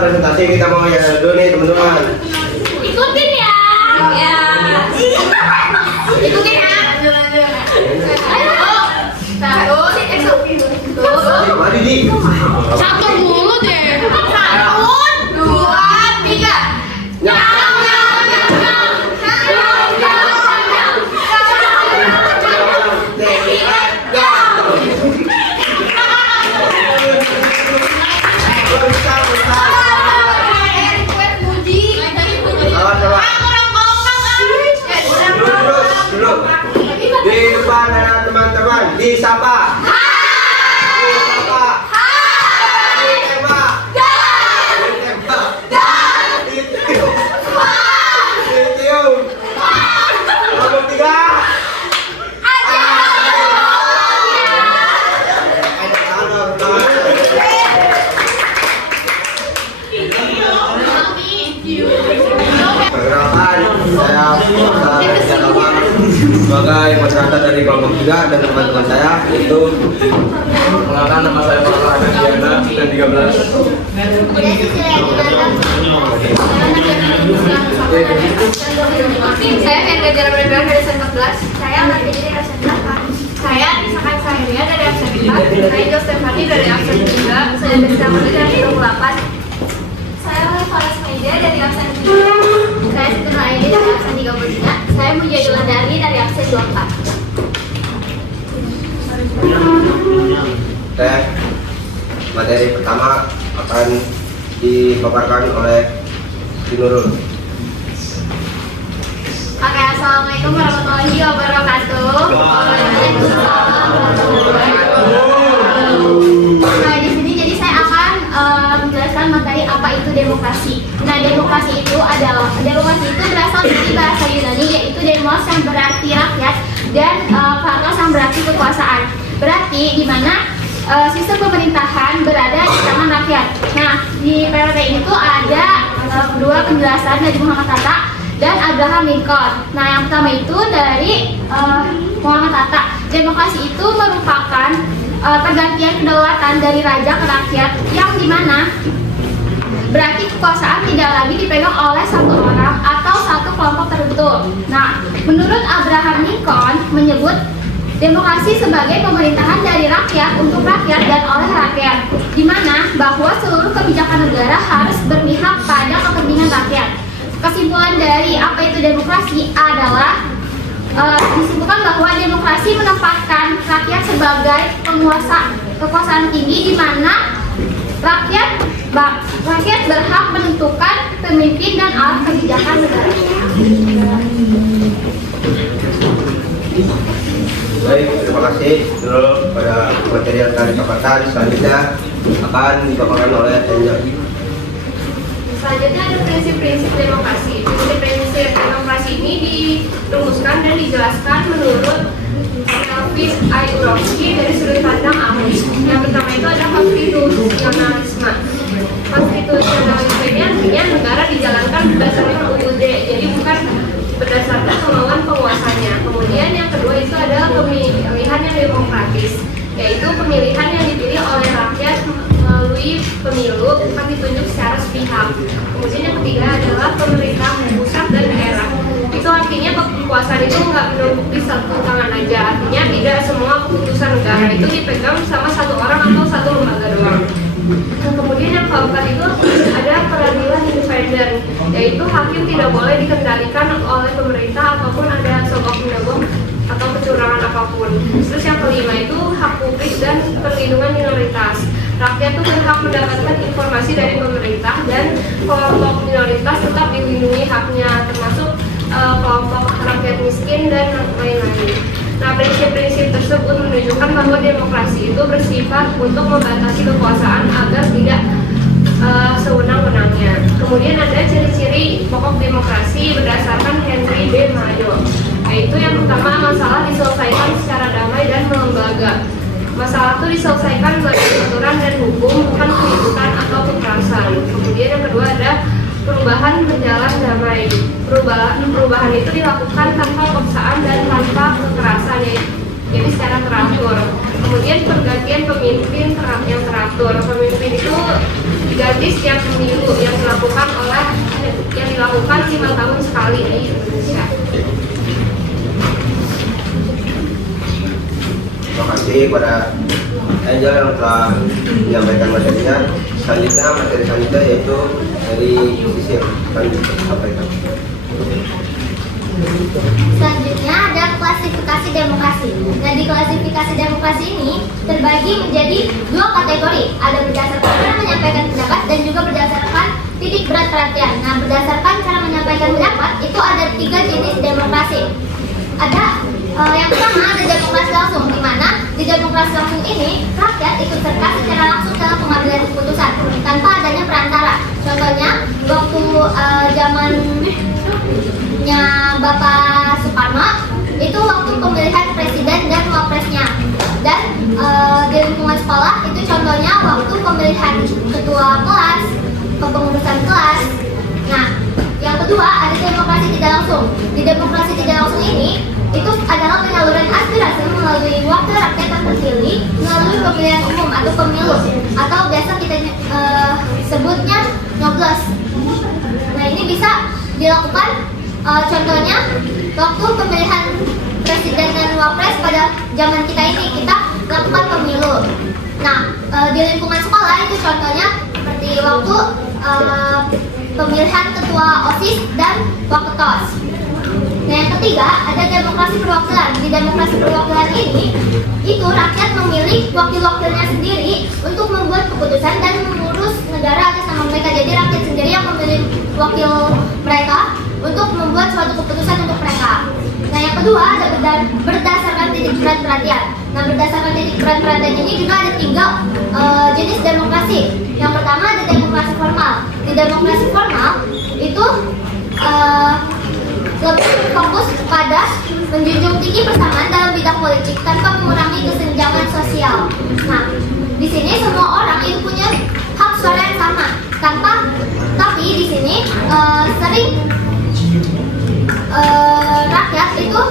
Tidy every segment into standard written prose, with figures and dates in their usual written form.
presentasi kita mau ya dulu nih teman-teman. Ikutin ya. Ya. Ikutin ya. Ayo. Mari Di. Satu dulu deh. 1, 2, 3. Di depan ada teman-teman disapa. Disapa. Ditembak. Ditembak. Ditiup. Ditiup. Nomor 3. Sebagai masyarakat dari kelompok 3 dan teman-teman saya itu mengenalkan nama saya Muhammad Diana dan 13. Saya Hendra Jara Berbeda dari absen 14. Saya Nadia dari absen 8. Saya Nisakan Sahria dari absen 4. Saya Josefani dari absen 3. Saya Desta Mali dari 28. Saya Falas Maida dari absen 3. Saya Siti Aidi dari absen 33. Saya Mujadil Dari dari absen 24. Materi pertama akan dipaparkan oleh Nurul. Oke, assalamualaikum warahmatullahi wabarakatuh. Waalaikumsalam warahmatullahi wabarakatuh. Nah, di sini jadi saya akan menjelaskan materi apa itu demokrasi. Nah, demokrasi itu berasal dari bahasa Yunani, yaitu demos yang berarti rakyat dan kratos yang berarti kekuasaan. Berarti di mana sistem pemerintahan berada di tangan rakyat. Nah, di PPT ini tuh ada dua penjelasan dari Muhammad Hatta dan Abraham Lincoln. Nah, yang pertama itu dari Muhammad Hatta. Demokrasi itu merupakan pergantian kedaulatan dari raja ke rakyat, yang dimana berarti kekuasaan tidak lagi dipegang oleh satu orang atau satu kelompok tertentu. Nah, menurut Abraham Lincoln menyebut demokrasi sebagai pemerintahan dari rakyat untuk rakyat dan oleh rakyat, di mana bahwa seluruh kebijakan negara harus berpihak pada kepentingan rakyat. Kesimpulan dari apa itu demokrasi adalah disimpulkan bahwa demokrasi menempatkan rakyat sebagai penguasa kekuasaan tinggi, di mana rakyat berhak menentukan pemimpin dan alat kebijakan negara. Baik, terima kasih Nurul pada materi yang tadi dipaparkan. Selanjutnya akan dipaparkan oleh Angel. Selanjutnya ada prinsip-prinsip demokrasi. Prinsip-prinsip demokrasi ini dirumuskan dan dijelaskan menurut Elvis I. Urowski dari sudut pandang ahli. Yang pertama itu ada konstitusionalisme. Konstitusionalisme ini artinya negara dijalankan berdasarkan UUD, jadi bukan berdasarkan kemauan penguasanya. Kemudian yang kedua itu adalah pemilihan yang demokratis, yaitu pemilihan yang dipilih oleh rakyat melalui pemilu, bukan ditunjuk secara sepihak. Kemudian yang ketiga adalah pemerintah pusat dan daerah. Itu artinya kekuasaan itu nggak menumpuk di satu tangan aja. Artinya tidak semua keputusan negara itu dipegang sama satu orang atau satu lembaga doang. Kemudian yang keempat itu ada peradilan independen, yaitu hakim tidak boleh dikendalikan oleh pemerintah ataupun ada sogok menyogok atau kecurangan apapun. Terus yang kelima itu hak publik dan perlindungan minoritas. Rakyat itu berhak mendapatkan informasi dari pemerintah dan kelompok minoritas tetap dilindungi haknya, termasuk kelompok rakyat miskin dan lain-lain. Nah, prinsip-prinsip tersebut menunjukkan bahwa demokrasi itu bersifat untuk membatasi kekuasaan agar tidak sewenang-wenangnya. Kemudian ada ciri-ciri pokok demokrasi berdasarkan Henry B. Mayo, yaitu yang pertama, masalah diselesaikan secara damai dan melembaga. Masalah itu diselesaikan melalui aturan dan hukum, bukan keributan atau kekerasan. Kemudian yang kedua ada perubahan berjalan damai. Perubahan itu dilakukan tanpa paksaan dan tanpa kekerasan, jadi secara teratur. Kemudian pergantian pemimpin yang teratur. Pemimpin itu diganti setiap pemilu yang dilakukan 5 tahun sekali di Indonesia. Terima kasih kepada Angel yang telah menyampaikan materinya. Selanjutnya materi selanjutnya yaitu dari sisi yang akan disampaikan. Selanjutnya ada klasifikasi demokrasi. Nah, di klasifikasi demokrasi ini terbagi menjadi 2 kategori. Ada berdasarkan cara menyampaikan pendapat dan juga berdasarkan titik berat perhatian. Nah, berdasarkan cara menyampaikan pendapat itu ada 3 jenis demokrasi. Ada yang pertama ada demokrasi langsung, di mana di demokrasi langsung ini rakyat ikut serta secara langsung dalam pengambilan keputusan tanpa adanya perantara. Contohnya waktu zamannya Bapak Soekarno itu waktu pemilihan presiden dan wapresnya, dan di lingkungan sekolah itu contohnya waktu pemilihan ketua kelas, kepengurusan kelas. Nah, yang kedua ada demokrasi tidak langsung. Di demokrasi tidak langsung ini itu adalah penyaluran aspirasi melalui wakil rakyat yang terpilih melalui pemilihan umum atau pemilu, atau biasa kita sebutnya nyoblos. Nah, ini bisa dilakukan contohnya waktu pemilihan presiden dan wapres pada zaman kita ini kita lakukan pemilu. Nah, di lingkungan sekolah itu contohnya seperti waktu pemilihan ketua OSIS dan Waketos. Nah, yang ketiga ada demokrasi perwakilan. Di demokrasi perwakilan ini itu rakyat memilih wakil-wakilnya sendiri untuk membuat keputusan dan mengurus negara atas nama mereka. Jadi rakyat sendiri yang memilih wakil mereka untuk membuat suatu keputusan untuk mereka. Nah, yang kedua ada berdasarkan titik berat perhatian. Nah, berdasarkan titik berat perhatian ini juga ada 3 jenis demokrasi. Yang pertama ada demokrasi formal. Di demokrasi formal itu lebih fokus pada menjunjung tinggi persamaan dalam bidang politik tanpa mengurangi kesenjangan sosial. Nah, di sini semua orang itu punya hak suara yang sama, tapi di sini sering rakyat itu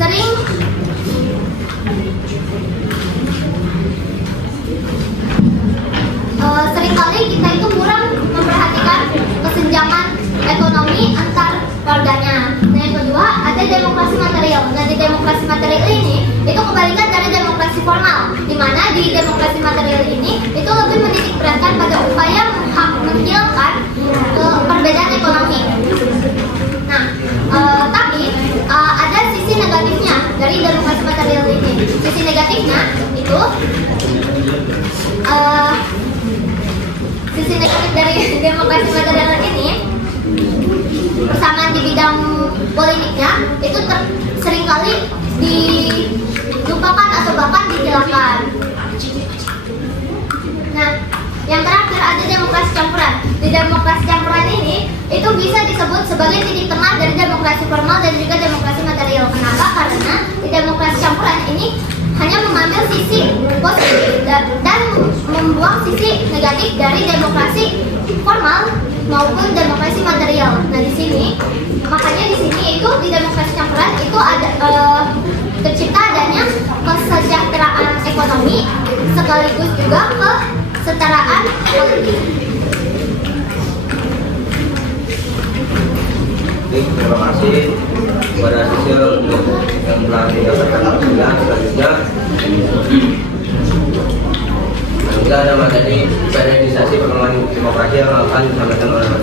sering seringkali kita itu kurang memperhatikan kesenjangan ekonomi antar warganya. Nah, yang kedua ada demokrasi material. Nah, di demokrasi material ini itu kebalikan dari demokrasi formal, di mana di demokrasi material ini itu lebih menitik beratkan pada upaya menghilangkan perbedaan ekonomi. Nah, tapi ada sisi negatifnya dari demokrasi material ini. Sisi negatifnya itu sisi negatif dari demokrasi material ini persamaan di bidang politiknya itu seringkali dilupakan atau bahkan dihilangkan. Nah, yang terakhir ada demokrasi campuran. Di demokrasi campuran ini itu bisa disebut sebagai titik tengah dari demokrasi formal dan juga demokrasi material. Kenapa? Karena di demokrasi campuran ini hanya mengambil sisi positif dan membuang sisi negatif dari demokrasi formal maupun demokrasi material. Nah, di sini makanya di sini itu di demokrasi campuran itu ada tercipta adanya kesejahteraan ekonomi sekaligus juga kesetaraan politik. Terima kasih kepada Sisil yang telah menyampaikan materinya. Selanjutnya kita ada materi periodisasi perkembangan demokrasi yang akan disampaikan oleh Pak.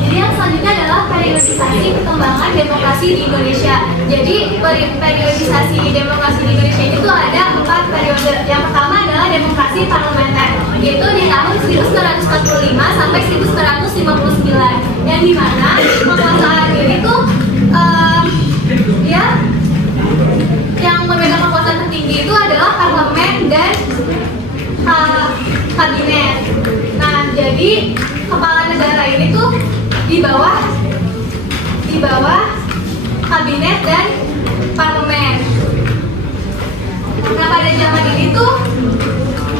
Jadi yang selanjutnya adalah periodisasi perkembangan demokrasi di Indonesia. Jadi periodisasi demokrasi di Indonesia itu ada 4 periode. Yang pertama adalah demokrasi parlementer, yaitu di tahun 1945 sampai 1959, yang dimana kekuasaan ini tuh ya yang memegang kekuasaan tertinggi itu adalah parlemen dan kabinet. Nah, jadi kepala negara ini tuh di bawah kabinet dan parlemen. Nah, pada zaman ini tuh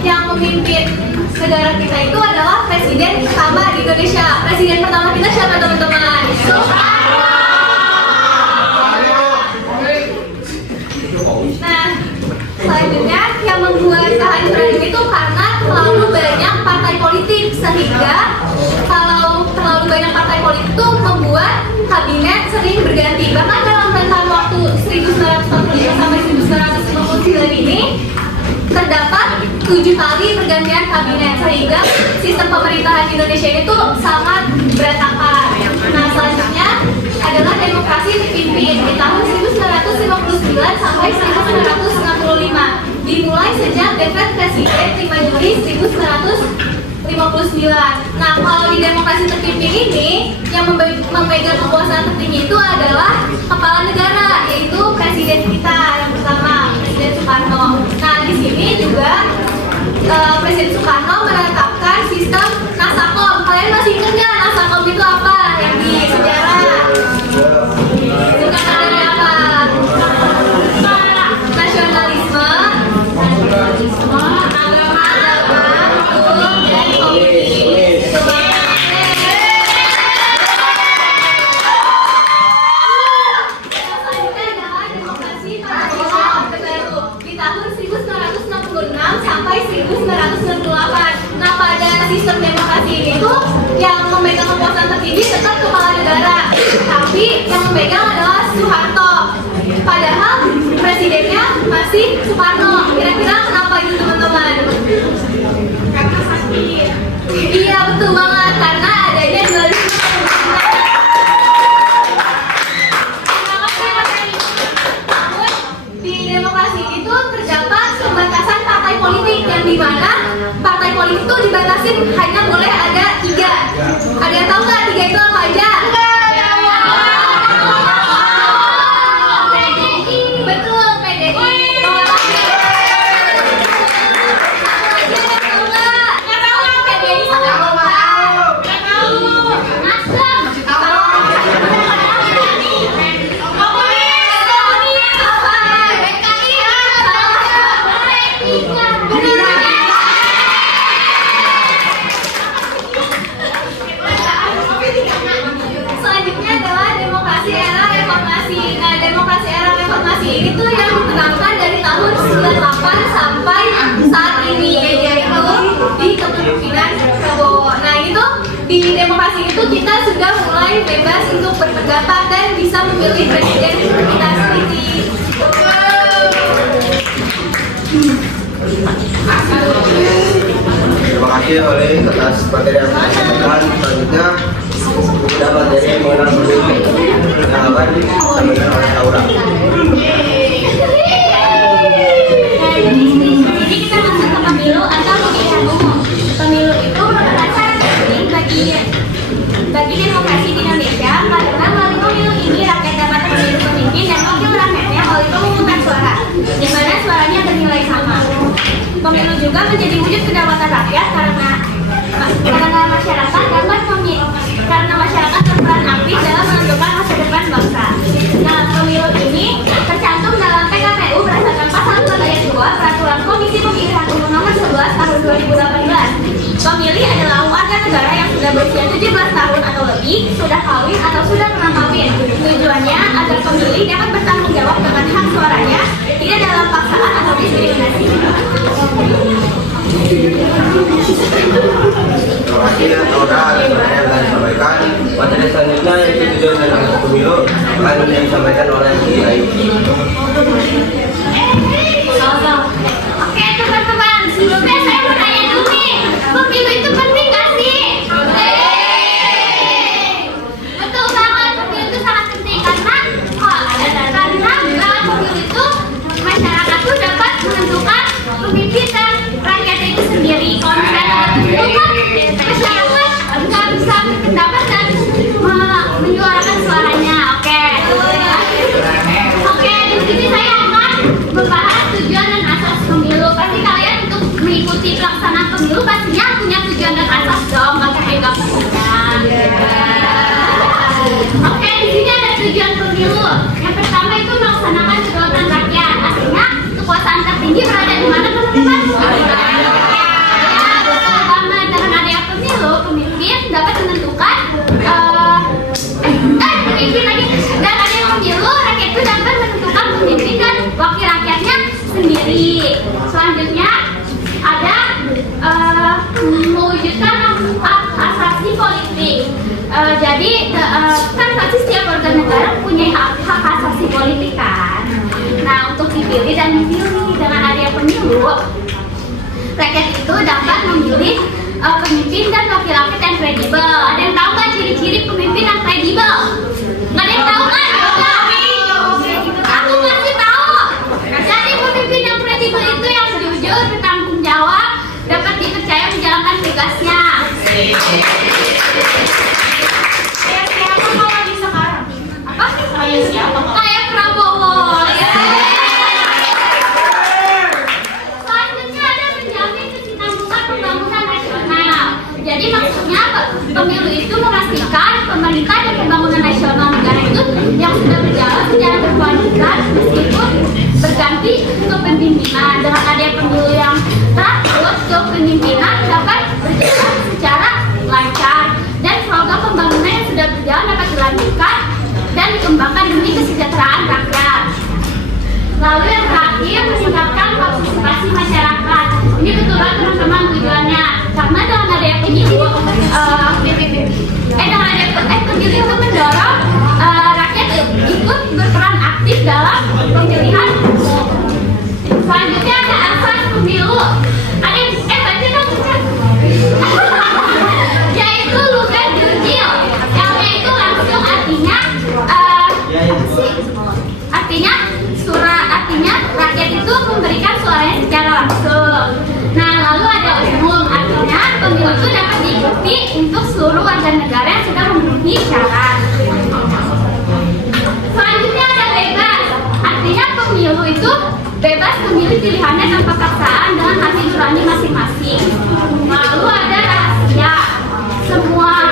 yang memimpin negara kita itu adalah presiden pertama di Indonesia. Presiden pertama kita siapa, teman-teman? Soekarno. sering berganti. Bahkan dalam rentang waktu 1945 sampai 1959 ini terdapat 7 kali pergantian kabinet, sehingga sistem pemerintahan Indonesia ini tuh sangat berantakan. Nah, selanjutnya adalah demokrasi dipimpin di tahun 1959 sampai 1965, dimulai sejak dekret Presiden 5 Juli 1959. Nah, kalau di demokrasi terpimpin ini yang memegang kekuasaan tertinggi itu adalah kepala negara, yaitu presiden kita yang pertama, Presiden Soekarno. Nah, di sini juga Presiden Soekarno menetapkan sistem Nasakom. Kalian masih ingat nggak Nasakom itu apa? Yang di sejarah singkatan dari apa? Nasionalisme, agama, hukum, dan komunis. Selanjutnya adalah demokrasi terbaru di tahun 1966 sampai 1998. Nah, pada sistem demokrasi ini tuh yang memegang kekuasaan tertinggi tetap kepala negara, tapi yang memegang adalah Soeharto. Padahal presidennya masih Soekarno. Kira-kira kenapa itu, teman-teman? Karena sakit. Iya, betul banget, karena adanya dualisme. Di demokrasi itu terdapat pembatasan partai politik, yang dimana partai politik itu dibatasin hanya boleh ada 3. Ada yang tahu nggak 3 itu apa aja? PDI, betul, PDI. PDI sama apa? Nasdem. Selanjutnya adalah demokrasi era reformasi. Nah, demokrasi era reformasi ini tuh yang diterapkan dari tahun 98 sampai saat ini, yaitu di kepemimpinan Prabowo. Nah, ini tuh di demokrasi itu kita sudah mulai bebas untuk berpendapat dan bisa memilih presiden kita sendiri. Terima kasih oleh atas materi yang saya sampaikan. Selanjutnya kita materi mengenal pemilu yang akan disampaikan oleh Aura. Jadi kita masuk ke pemilu atau pemilihan umum. Pemilu itu merupakan syarat penting bagi demokrasi di Indonesia, karena melalui pemilu ini rakyat dapat memilih pemimpin dan wakil rakyatnya oleh pemungutan suara, di mana suaranya bernilai sama. Pemilu juga menjadi wujud kedaulatan rakyat karena masyarakat dapat memilih, karena masyarakat berperan aktif dalam menentukan masa depan bangsa. Nah, pemilu ini tercantum dalam PKPU berdasarkan pasal 4 ayat 2 Peraturan Komisi Pemilihan Umum Nomor 11 Tahun 2018. Pemilih adalah warga negara yang sudah berusia 17 tahun atau lebih, sudah kawin atau sudah pernah kawin. Tujuannya agar pemilih dapat bertanggung jawab dengan hak suaranya, tidak dalam paksaan atau diskriminasi. Terima kasih Aura atas materi yang telah disampaikan. Materi selanjutnya yaitu tujuan dan angka pemilu akan disampaikan oleh Ayu. Oke teman-teman, sebelumnya saya mau nanya dulu nih, pemilu itu penting gak sih? Betul banget, pemilu itu sangat penting karena dalam pemilu itu masyarakat tuh dapat menentukan pemimpin dan rakyatnya itu sendiri. Kalau misalnya itu kan masyarakat nggak bisa berpendapat dan menyuarakan suaranya. Oke, di sini saya akan membahas tujuan dan asas pemilu. Pasti kalian untuk mengikuti pelaksanaan pemilu pastinya punya tujuan dan asas dong, nggak kayak Oke, di sini ada tujuan pemilu. Yang pertama itu melaksanakan kedaulatan rakyat. Artinya kekuasaan tertinggi berada di mana, teman-teman? Dengan adanya pemilu, pemimpin dapat menentukan pemimpin lagi, dan ada yang pemilu, rakyat itu dapat menentukan pemimpin dan wakil rakyatnya sendiri. Selanjutnya ada mewujudkan hak asasi politik. Jadi kan pasti setiap warga negara secara berkelanjutan meskipun berganti kepemimpinan. Dengan adanya pemilu yang teratur, kepemimpinan dapat berjalan secara lancar dan program pembangunan yang sudah berjalan dapat dilanjutkan dan dikembangkan demi kesejahteraan rakyat. Lalu yang terakhir, meningkatkan partisipasi masyarakat. Ini betulan teman-teman tujuannya, karena dengan adanya pemilu, pemilu itu mendorong rakyat ikut berperan aktif dalam pemilihan umum. Selanjutnya ada asas pemilu. Ada baca dong, yaitu Lugan Jurjil, yang itu langsung artinya rakyat itu memberikan suaranya secara langsung. Nah, lalu ada umum, artinya pemilu itu dapat diikuti untuk seluruh warga negara yang sudah memenuhi syarat. Selanjutnya ada bebas, artinya pemilu itu bebas memilih pilihannya tanpa paksaan dengan hati nurani masing-masing. Lalu ada rahasia, semua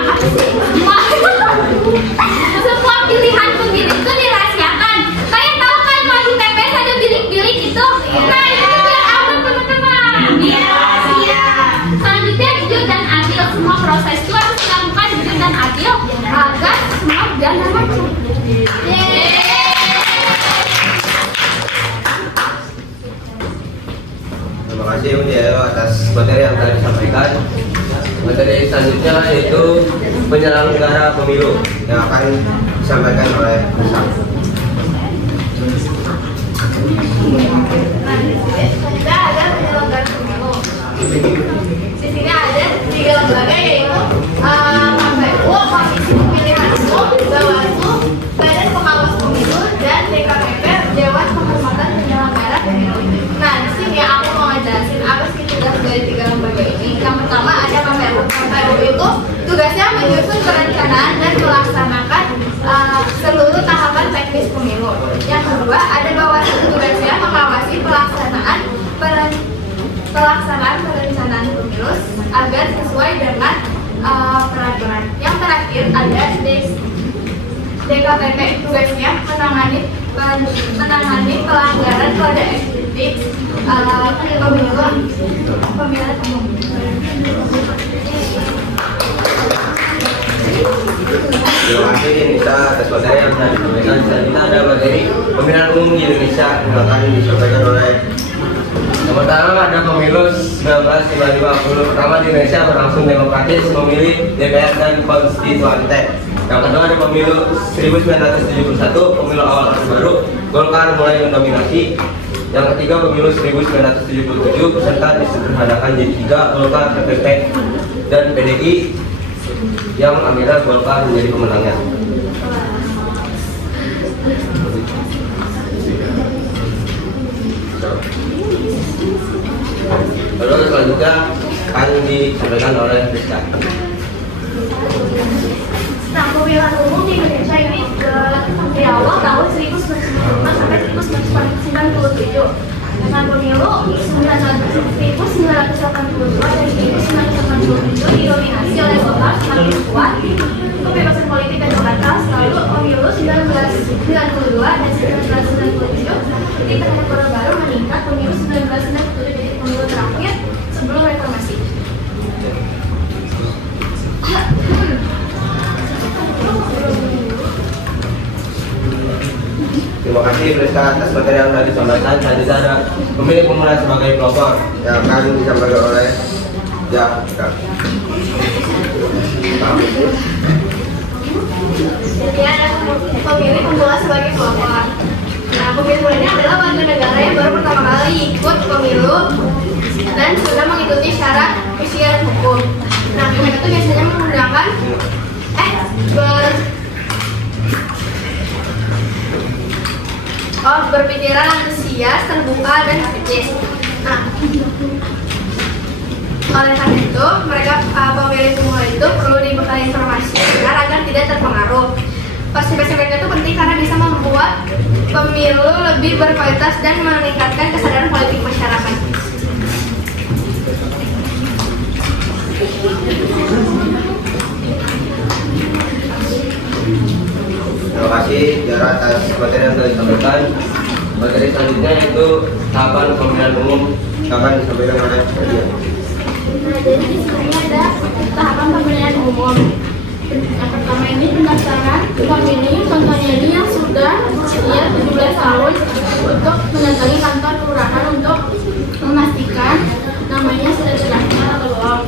pilihan pemilih itu dirahasiakan. Kalian tahu kan kalau di TPS ada bilik-bilik itu? Nah, itu biar aman teman-teman. Rahasia. Selanjutnya jujur dan adil, semua proses itu harus dilakukan jujur dan adil agar semua berjalan dengan lancar. Terima kasih Uni atas materi yang telah disampaikan. Materi selanjutnya yaitu penyelenggara pemilu yang akan disampaikan oleh Ustaz. Kita ada penyelenggara pemilu. Di sini ada 3 lembaga yaitu KPU, Komisi Pemilihan Umum, Bawaslu, Badan Pengawas Pemilu, dan DKPP, Dewan Kehormatan Penyelenggara Pemilu. Nah, di sini aku mau ngejelasin apa sih tugas dari 3 lembaga ini. Yang pertama ada KPU. KPU itu tugasnya menyusun perencanaan dan melaksanakan seluruh tahapan teknis pemilu. Yang kedua ada Bawaslu, tugasnya mengawasi pelaksanaan perencanaan pemilu agar sesuai dengan peraturan. Yang terakhir ada DKPP, tugasnya menangani pelanggaran kode etik pemilihan umum. Terima kasih Nisa atas materi yang telah disampaikan. Selanjutnya ada materi pemilihan umum di Indonesia yang akan disampaikan oleh yang pertama ada pemilu 1950. Pertama di Indonesia berlangsung demokratis memilih DPR dan konstituante. Yang kedua ada pemilu 1971, pemilu awal Orde Baru, Golkar mulai mendominasi. Yang ketiga pemilu 1977, peserta disederhanakan jadi 3, Golkar, PPP, dan PDI. Yang akhirnya Golkar menjadi pemenangnya. Lalu selanjutnya akan disampaikan oleh Rizka. Nah, pemilihan umum di Indonesia ini di awal tahun 1995 sampai 1997 dengan pemilu 1982 dan 1987 didominasi oleh Golkar semakin kuat, kebebasan politik dan terbatas. Lalu pemilu 1992 dan 1997 di tengah Orde Baru meningkat, pemilu 1997 jadi pemilu terakhir sebelum reformasi. Terima kasih Rizka atas materi yang telah disampaikan. Selanjutnya ada pemilih pemula sebagai pelopor yang akan disampaikan oleh Jaka. Jadi ada pemilih pemula sebagai pelopor. Nah, pemilih ini adalah warga negara yang baru pertama kali ikut pemilu dan sudah mengikuti syarat usia dan hukum. Nah, mereka itu biasanya menggunakan berpikiran antusias, terbuka, dan kritis. Nah, oleh karena itu, mereka pemilih pemula itu perlu dibekali informasi benar agar tidak terpengaruh. Partisipasi mereka itu penting karena bisa membuat pemilu lebih berkualitas dan meningkatkan kesadaran politik masyarakat. Terima Terima kasih Jara atas materi yang telah disampaikan. Materi selanjutnya yaitu tahapan pemilihan umum akan disampaikan oleh Nadia. Nah, jadi di sini ada tahapan pemilihan umum. Yang pertama ini pendaftaran pemilih, contohnya ini yang sudah berusia 17 tahun untuk mendatangi kantor kelurahan untuk memastikan namanya sudah terdaftar atau belum.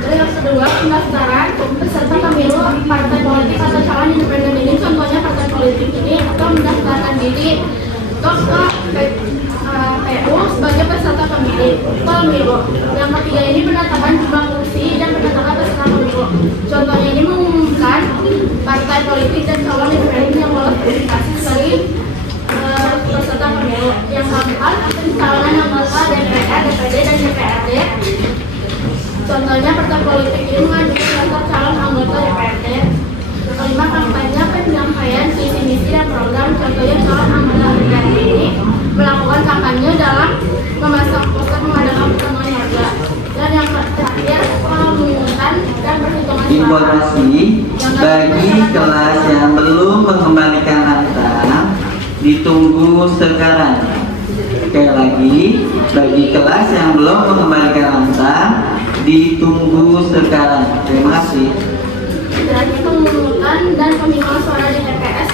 Lalu yang kedua, pendaftaran peserta pemilu partai politik atau calon independen ini, contohnya partai politik ini atau mendaftarkan diri untuk ke PU sebagai peserta pemilu. Yang ketiga ini penetapan jumlah kursi dan penetapan peserta pemilu. Contohnya ini mengumumkan partai politik dan calon independen yang lolos verifikasi sebagai peserta pemilu. Yang keempat, pencalonan anggota DPR, DPD, dan DPRD. Contohnya partai politik ini mengajukan daftar calon anggota DPRD. Yang kelima, kampanye penyampaian visi misi dan program. Contohnya calon anggota DPRD ini melakukan kampanye dalam memasang poster mengadakan pertemuan warga. Dan yang terakhir, pemungutan dan perhitungan suara. Informasi bagi kelas yang belum mengembalikan angka ditunggu sekarang. Sekali lagi, bagi kelas yang belum mengembalikan angka ditunggu sekarang. Terima kasih. Terakhir, pemungutan dan penghitungan suara di TPS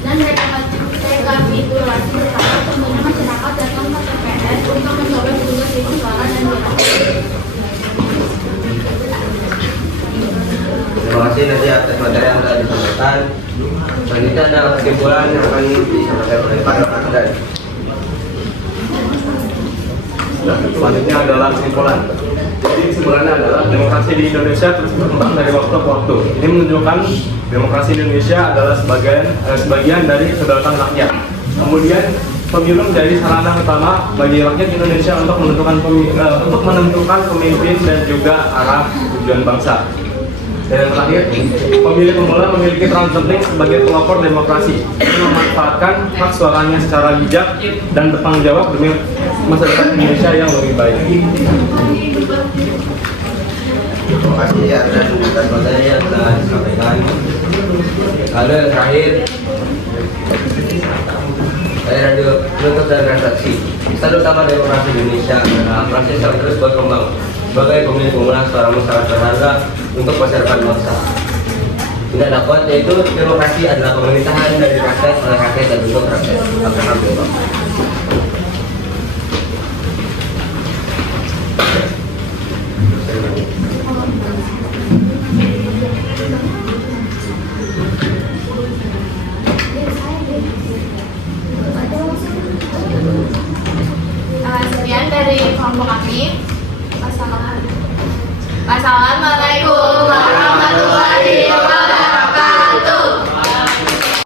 dan rekapitulasi bersama. Tentunya masyarakat datang ke TPS untuk mencoba petugas hitung suara dan Terima kasih Nadia atas materi yang telah disampaikan. Selanjutnya adalah kesimpulan yang akan disampaikan oleh Pak Rakan. Selanjutnya adalah kesimpulan. Jadi kesimpulannya adalah demokrasi di Indonesia terus berkembang dari waktu ke waktu. Ini menunjukkan demokrasi di Indonesia adalah sebagian dari kedaulatan rakyat. Kemudian pemilu menjadi sarana utama bagi rakyat Indonesia untuk menentukan pemimpin dan juga arah tujuan bangsa. Dan yang terakhir, pemilih pemula memiliki peran penting sebagai pelopor demokrasi dan memanfaatkan hak suaranya secara bijak dan bertanggung jawab demi masa depan Indonesia yang lebih baik. Terima kasih atas materi yang telah disampaikan. Lalu yang terakhir, saya radio penutup dan transaksi. Pesan utama demokrasi Indonesia adalah proses yang terus berkembang sebagai pemilih pemula suara masyarakat berharga untuk masa depan bangsa. Tidak dapat yaitu demokrasi adalah pemerintahan dari rakyat oleh rakyat dan untuk rakyat. Alhamdulillah. Sekian dari kelompok kami. Wassalamualaikum warahmatullahi wabarakatuh.